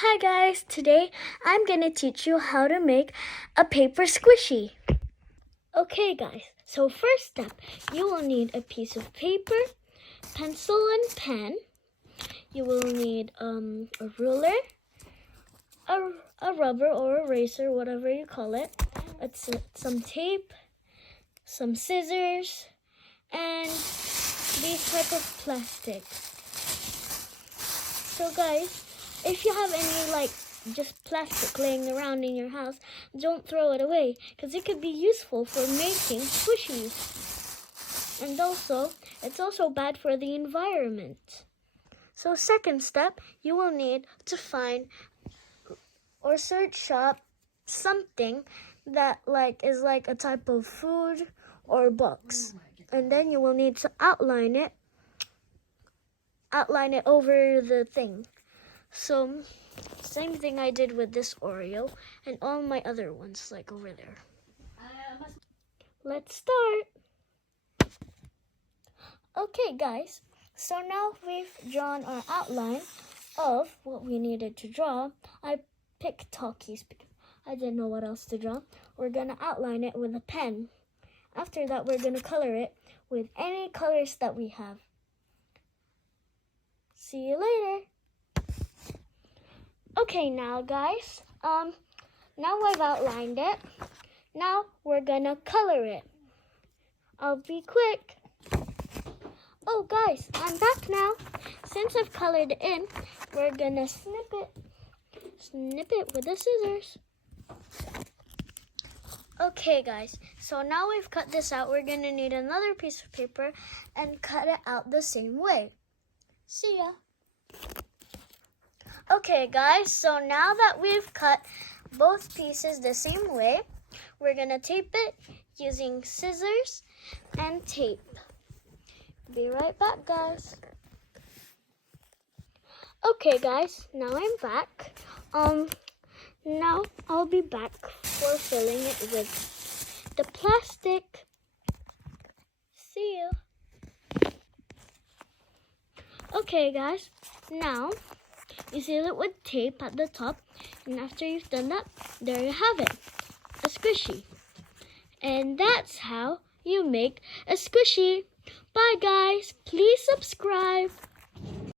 Hi guys, today I'm going to teach you how to make a paper squishy. Okay guys, so first step, you will need a piece of paper, pencil and pen. You will need a ruler, a rubber or eraser, whatever you call it, some tape, some scissors, and these type of plastic. So guys, if you have any just plastic laying around in your house, don't throw it away because it could be useful for making squishies. And also, it's also bad for the environment. So second step, you will need to find or search up something that is like a type of food or books. And then you will need to outline it over the thing. So same thing I did with this Oreo and all my other ones like over there. Let's start. Okay guys, so now we've drawn our outline of what we needed to draw. I picked Talkies because I didn't know what else to draw. We're gonna outline it with a pen. After that, we're gonna color it with any colors that we have. See you later. Okay, now guys, now I've outlined it. Now we're gonna color it. I'll be quick. Oh guys, I'm back now. Since I've colored it in, we're gonna snip it with the scissors. Okay guys, so now we've cut this out, we're gonna need another piece of paper and cut it out the same way. See ya. Okay guys, so now that we've cut both pieces the same way, we're gonna tape it using scissors and tape. Be right back guys. Okay guys, now I'm back. Now I'll be back for filling it with the plastic. See you. Okay guys, now you seal it with tape at the top, and after you've done that, there you have it, a squishy. And that's how you make a squishy. Bye guys, please subscribe.